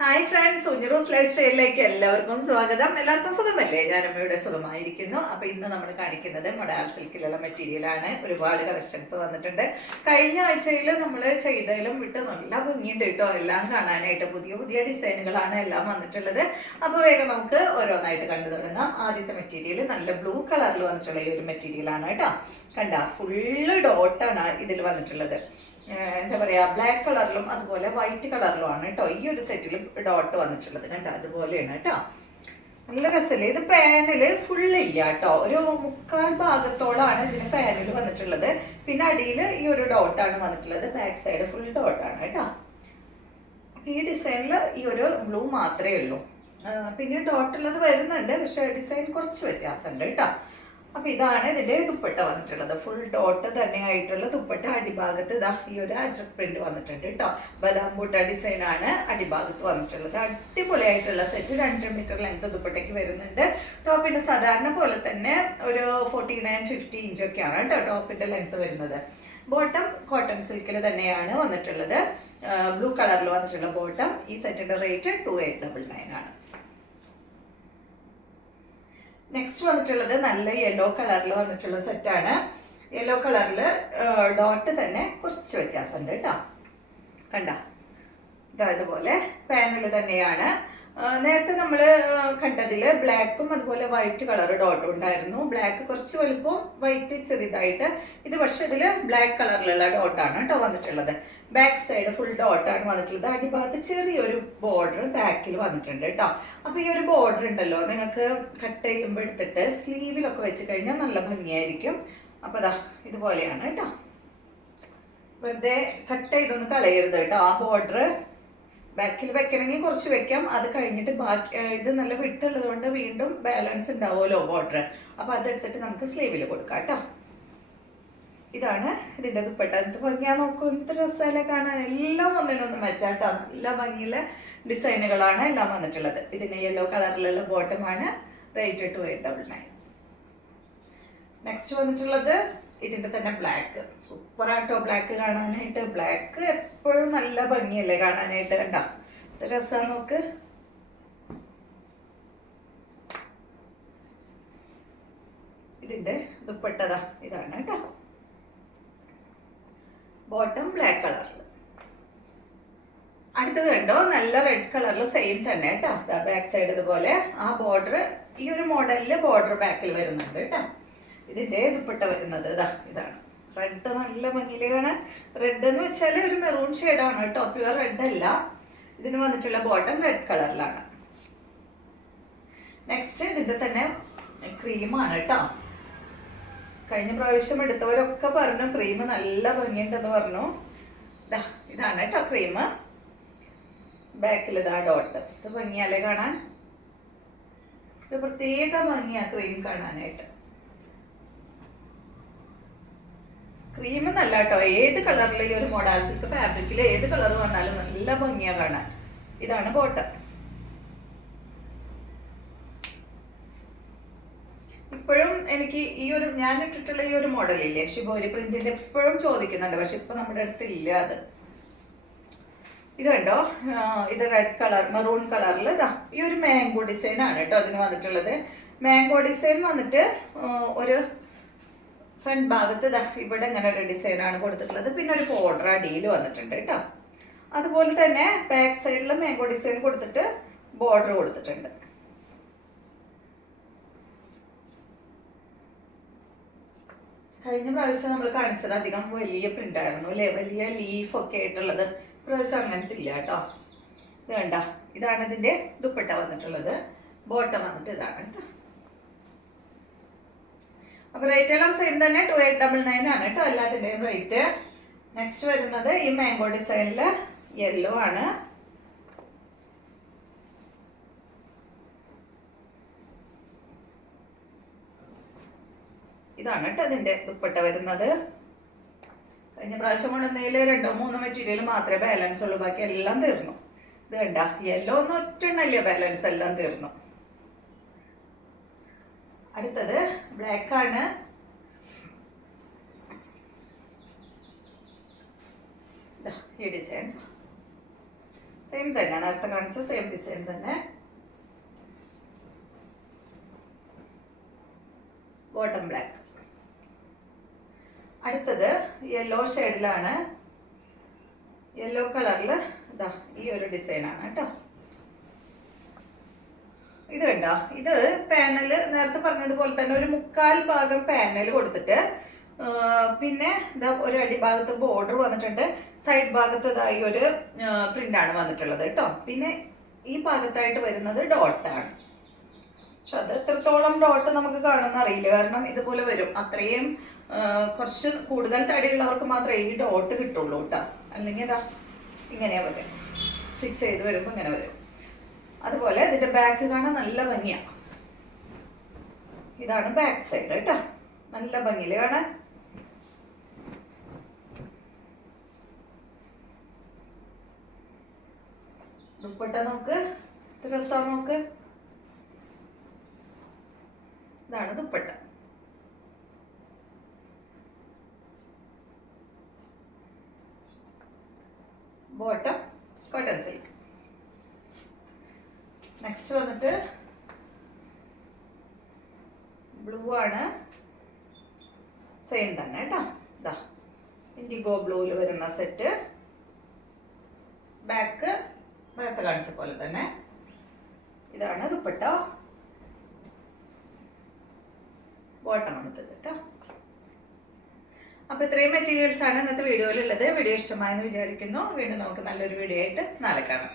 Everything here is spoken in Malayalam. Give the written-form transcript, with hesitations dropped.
ഹായ് ഫ്രണ്ട്സ്, ഉഞ്ഞറൂസ് ലൈഫ് സ്റ്റൈലിലേക്ക് എല്ലാവർക്കും സ്വാഗതം. എല്ലാവർക്കും സുഖമല്ലേ? ഞാനും ഇവിടെ സുഖമായിരിക്കുന്നു. അപ്പൊ ഇന്ന് നമ്മൾ കാണിക്കുന്നത് മൊഡാൽ സിൽക്കിലുള്ള മെറ്റീരിയലാണ്. ഒരുപാട് കളക്ഷൻസ് വന്നിട്ടുണ്ട്. കഴിഞ്ഞ ആഴ്ചയിൽ നമ്മൾ ചെയ്തതിലും വിട്ട് നല്ല ഭംഗിയുണ്ട് കേട്ടോ. എല്ലാം കാണാനായിട്ട് പുതിയ പുതിയ ഡിസൈനുകളാണ് എല്ലാം വന്നിട്ടുള്ളത്. അപ്പോൾ വേഗം നമുക്ക് ഓരോന്നായിട്ട് കണ്ടു തുടങ്ങാം. ആദ്യത്തെ മെറ്റീരിയൽ നല്ല ബ്ലൂ കളറിൽ വന്നിട്ടുള്ള ഈ ഒരു മെറ്റീരിയലാണ് കേട്ടോ. കണ്ട ഫുള്ള് ഡോട്ടാണ് ഇതിൽ വന്നിട്ടുള്ളത്. എന്താ പറയുക, ബ്ലാക്ക് കളറിലും അതുപോലെ വൈറ്റ് കളറിലുമാണ് കേട്ടോ ഈ ഒരു സെറ്റിൽ ഡോട്ട് വന്നിട്ടുള്ളത്. കണ്ടോ, അതുപോലെയാണ് കേട്ടോ. നല്ല രസമല്ലേ? ഇത് പാനല് ഫുള്ളില്ല കേട്ടോ, ഒരു മുക്കാൽ ഭാഗത്തോളാണ് ഇതിന് പാനൽ വന്നിട്ടുള്ളത്. പിന്നെ അടിയിൽ ഈ ഒരു ഡോട്ടാണ് വന്നിട്ടുള്ളത്. ബാക്ക് സൈഡ് ഫുൾ ഡോട്ടാണ് കേട്ടോ. ഈ ഡിസൈനിൽ ഈ ഒരു ബ്ലൂ മാത്രമേ ഉള്ളൂ. പിന്നെ ഡോട്ടുള്ളത് വരുന്നുണ്ട്, പക്ഷെ ഡിസൈൻ കുറച്ച് വ്യത്യാസമുണ്ട് കേട്ടോ. അപ്പൊ ഇതാണ് ഇതിന്റെ ദുപ്പട്ട വന്നിട്ടുള്ളത്. ഫുൾ ഡോട്ട് തന്നെ ആയിട്ടുള്ള ദുപ്പട്ട. അടിഭാഗത്ത് ഇതാ ഈ ഒരു അജ്രക് പ്രിന്റ് വന്നിട്ടുണ്ട് കേട്ടോ. ബദാം ബൂട്ട ഡിസൈൻ ആണ് അടിഭാഗത്ത് വന്നിട്ടുള്ളത്. അടിപൊളിയായിട്ടുള്ള സെറ്റ്. 2 മീറ്റർ ലെങ്ത് ദുപ്പട്ടയ്ക്ക് വരുന്നുണ്ട്. ടോപ്പിന്റെ സാധാരണ പോലെ തന്നെ ഒരു 49-50 ഇഞ്ചൊക്കെയാണ് കേട്ടോ ടോപ്പിന്റെ ലെങ്ത് വരുന്നത്. ബോട്ടം കോട്ടൺ സിൽക്കിൽ തന്നെയാണ് വന്നിട്ടുള്ളത്. ബ്ലൂ കളറിൽ വന്നിട്ടുള്ള ബോട്ടം. ഈ സെറ്റിന്റെ റേറ്റ് 2899 ആണ്. നെക്സ്റ്റ് വന്നിട്ടുള്ളത് നല്ല യെല്ലോ കളറിൽ വന്നിട്ടുള്ള സെറ്റാണ്. യെല്ലോ കളറിൽ ഡോട്ട് തന്നെ കുറച്ച് വ്യത്യാസമുണ്ട് കേട്ടോ. കണ്ട ഇതുപോലെ പാനൽ തന്നെയാണ്. നേരത്തെ നമ്മൾ കണ്ടതിൽ ബ്ലാക്കും അതുപോലെ വൈറ്റ് കളർ ഡോട്ടും ഉണ്ടായിരുന്നു. ബ്ലാക്ക് കുറച്ച് വലുപ്പം, വൈറ്റ് ചെറുതായിട്ട്. ഇത് പക്ഷെ ഇതിൽ ബ്ലാക്ക് കളറിലുള്ള ഡോട്ടാണ് കേട്ടോ വന്നിട്ടുള്ളത്. ബാക്ക് സൈഡ് ഫുൾ ഡോട്ടാണ് വന്നിട്ടുള്ളത്. അടിഭാഗത്ത് ചെറിയൊരു ബോർഡർ ബാക്കിൽ വന്നിട്ടുണ്ട് കേട്ടോ. അപ്പോൾ ഈ ഒരു ബോർഡർ ഉണ്ടല്ലോ, നിങ്ങൾക്ക് കട്ട് ചെയ്യുമ്പോൾ എടുത്തിട്ട് സ്ലീവിലൊക്കെ വെച്ച് കഴിഞ്ഞാൽ നല്ല ഭംഗിയായിരിക്കും. അപ്പോൾ അതാ ഇതുപോലെയാണ് കേട്ടോ. വെറുതെ കട്ട് ചെയ്തൊന്ന് കളയരുത് കേട്ടോ. ആ ബോർഡർ ബാക്കിൽ വെക്കണമെങ്കിൽ കുറച്ച് വെക്കാം. അത് കഴിഞ്ഞിട്ട് ബാക്കി ഇത് നല്ല വിട്ടുള്ളത് കൊണ്ട് വീണ്ടും ബാലൻസ് ഉണ്ടാവുമല്ലോ ബോർഡർ. അപ്പോൾ അതെടുത്തിട്ട് നമുക്ക് സ്ലീവിൽ കൊടുക്കാം കേട്ടോ. ഇതാണ് ഇതിൻ്റെ ദുപ്പട്ട. എന്ത് ഭംഗിയാ നോക്കൂ, എന്ത് രസമല്ലേ കാണാൻ. എല്ലാം ഒന്നിനൊന്നും വെച്ചാട്ടോ. നല്ല ഭംഗിയുള്ള ഡിസൈനുകളാണ് എല്ലാം വന്നിട്ടുള്ളത്. ഇതിന് യെല്ലോ കളറിലുള്ള ബോട്ടമാണ്. റേറ്റ് 2899. നെക്സ്റ്റ് വന്നിട്ടുള്ളത് ഇതിൻ്റെ തന്നെ ബ്ലാക്ക്. സൂപ്പറായിട്ടോ ബ്ലാക്ക് കാണാനായിട്ട്. ബ്ലാക്ക് എപ്പോഴും നല്ല ഭംഗിയല്ലേ കാണാനായിട്ട്. കണ്ടോ ഇത് രസമാണ് നോക്ക്. ഇതിൻ്റെ ദുപ്പട്ടതാ ഇതാണ് കേട്ടോ. ബോട്ടം ബ്ലാക്ക് കളറിൽ. അടുത്തത് കണ്ടോ, നല്ല റെഡ് കളറിൽ സെയിം തന്നെ കേട്ടോ. ബാക്ക് സൈഡ് ഇതുപോലെ ആ ബോർഡർ, ഈ ഒരു മോഡലില് ബോർഡർ ബാക്കിൽ വരുന്നുണ്ട് കേട്ടോ. ഇതിന്റെ ദുപ്പട്ട വരുന്നത് ഇതാണ്. റെഡ് നല്ല ഭംഗിയിലാണ്. റെഡ് എന്ന് വെച്ചാൽ ഒരു മെറൂൺ ഷെയ്ഡാണ് കേട്ടോ, പ്യുവർ റെഡ് അല്ല. ഇതിന് വന്നിട്ടുള്ള ബോട്ടം റെഡ് കളറിലാണ്. നെക്സ്റ്റ് ഇതിന്റെ തന്നെ ക്രീമാണ് കേട്ടോ. കഴിഞ്ഞ പ്രാവശ്യം എടുത്തവരൊക്കെ പറഞ്ഞു ക്രീം നല്ല ഭംഗിയുണ്ടെന്ന് പറഞ്ഞു. ഇതാണ് കേട്ടോ ക്രീം. ബാക്കിൽ ഇതാ ഡോട്ട്. ഇത് ഭംഗിയല്ലേ കാണാൻ. ഇത് പ്രത്യേക ഭംഗിയാ ക്രീം കാണാനായിട്ട്. ക്രീം നല്ല കേട്ടോ. ഏത് കളറിൽ ഈ ഒരു മോഡൽ സിൽക്ക് ഫാബ്രിക്കിൽ ഏത് കളർ വന്നാലും നല്ല ഭംഗിയാ കാണാൻ. ഇതാണ് ബോട്ടം. ഇപ്പോഴും എനിക്ക് ഈ ഒരു ഞാൻ ഇട്ടിട്ടുള്ള ഈ ഒരു മോഡലില്ലേ ഷിബോരി പ്രിന്റിന്റെ എപ്പോഴും ചോദിക്കുന്നുണ്ട്, പക്ഷെ ഇപ്പൊ നമ്മുടെ അടുത്ത് ഇല്ല അത്. ഇത് കണ്ടോ, ഇത് റെഡ് കളർ മെറൂൺ കളറിൽ ഈ ഒരു മാംഗോ ഡിസൈൻ ആണ് കേട്ടോ അതിന് വന്നിട്ടുള്ളത്. മാംഗോ ഡിസൈൻ വന്നിട്ട് ഒരു ഫ്രണ്ട് ഭാഗത്ത് ഇവിടെ ഇങ്ങനെ ഒരു ഡിസൈനാണ് കൊടുത്തിട്ടുള്ളത്. പിന്നെ ഒരു ബോർഡർ അടിയിൽ വന്നിട്ടുണ്ട് കേട്ടോ. അതുപോലെ തന്നെ ബാക്ക് സൈഡിൽ മാംഗോ ഡിസൈൻ കൊടുത്തിട്ട് ബോർഡർ കൊടുത്തിട്ടുണ്ട്. കഴിഞ്ഞ പ്രാവശ്യം നമ്മൾ കാണിച്ചത് അധികം വലിയ പ്രിന്റ് ആയിരുന്നു അല്ലേ, വലിയ ലീഫൊക്കെ ആയിട്ടുള്ളത്. പ്രാവശ്യം അങ്ങനത്തെ ഇല്ല കേട്ടോ. ഇത് കണ്ട ഇതാണ് ഇതിന്റെ ദുപ്പട്ട വന്നിട്ടുള്ളത്. ബോട്ടം വന്നിട്ട് ഇതാണ് കേട്ടോ. അപ്പൊ റേറ്റ് എല്ലാം സെയിം തന്നെ 2899 ആണ് കേട്ടോ എല്ലാത്തിൻ്റെയും റേറ്റ്. നെക്സ്റ്റ് വരുന്നത് ഈ മാംഗോ ഡിസൈനില് യെല്ലോ ആണ്. ഇതാണ് കേട്ടോ ഇതിന്റെ ദുപ്പട്ട വരുന്നത്. കഴിഞ്ഞ പ്രാവശ്യം കൊണ്ടുവന്നതിൽ 2-3 മെറ്റീരിയൽ മാത്രമേ ബാലൻസ് ഉള്ളൂ, ബാക്കി എല്ലാം തീർന്നു. ഇത് കണ്ട യെല്ലോ ഒന്നും ഒറ്റണ്ണല്ലേ ബാലൻസ്, എല്ലാം തീർന്നു. അടുത്തത് ബ്ലാക്ക് ആണ്. ഈ ഡിസൈൻ സെയിം തന്നെ, നേരത്തെ കാണിച്ച സെയിം ഡിസൈൻ തന്നെ. Bottom black. അടുത്തത് യെല്ലോ ഷെയ്ഡിലാണ്. യെല്ലോ കളറിൽ ഇതാ ഈ ഒരു ഡിസൈനാണ് കേട്ടോ. ഇത് കണ്ടോ, ഇത് പാനല് നേരത്തെ പറഞ്ഞതുപോലെ തന്നെ ഒരു 1/4 ഭാഗം പാനൽ കൊടുത്തിട്ട് പിന്നെ ഇതാ ഒരു അടിഭാഗത്ത് ബോർഡർ വന്നിട്ടുണ്ട്. സൈഡ് ഭാഗത്ത് ഇതാ ഈ ഒരു പ്രിന്റാണ് വന്നിട്ടുള്ളത് കേട്ടോ. പിന്നെ ഈ ഭാഗത്തായിട്ട് വരുന്നത് ഡോട്ടാണ്. പക്ഷെ അത് എത്രത്തോളം ഡോട്ട് നമുക്ക് കാണുന്ന അറിയില്ല, കാരണം ഇതുപോലെ വരും. അത്രയും കുറച്ച് കൂടുതൽ തടിയുള്ളവർക്ക് മാത്രമേ ഈ ഡോട്ട് കിട്ടുള്ളൂ കേട്ടോ. അല്ലെങ്കിൽ ഇതാ ഇങ്ങനെയാ വരും, സ്റ്റിച്ച് ചെയ്ത് വരുമ്പോൾ ഇങ്ങനെ വരും. അതുപോലെ ഇതിന്റെ ബാക്ക് കാണാൻ നല്ല ഭംഗിയാണ്. ഇതാണ് ബാക്ക് സൈഡ് കേട്ടോ, നല്ല ഭംഗിയിൽ കാണാൻ. ദുപ്പട്ട നോക്ക്, രസാ നോക്ക്. ഇതാണ് dupatta. Bottom cotton silk. Next വന്നിട്ട് ബ്ലൂ ആണ്, സെയിം തന്നെ കേട്ടോ. ഇതാ ഇൻഡിഗോ ബ്ലൂവിൽ വരുന്ന സെറ്റ്. ബാക്ക് നേരത്തെ കാണിച്ച പോലെ തന്നെ. ഇതാണ് ദുപ്പട്ട. ബോട്ടം വന്നിട്ടത് കേട്ടോ. അപ്പൊ ഇത്രയും മെറ്റീരിയൽസ് ആണ് ഇന്നത്തെ വീഡിയോയിലുള്ളത്. വീഡിയോ ഇഷ്ടമായെന്ന് വിചാരിക്കുന്നു. വീണ്ടും നമുക്ക് നല്ലൊരു വീഡിയോ ആയിട്ട് നാളെ കാണാം.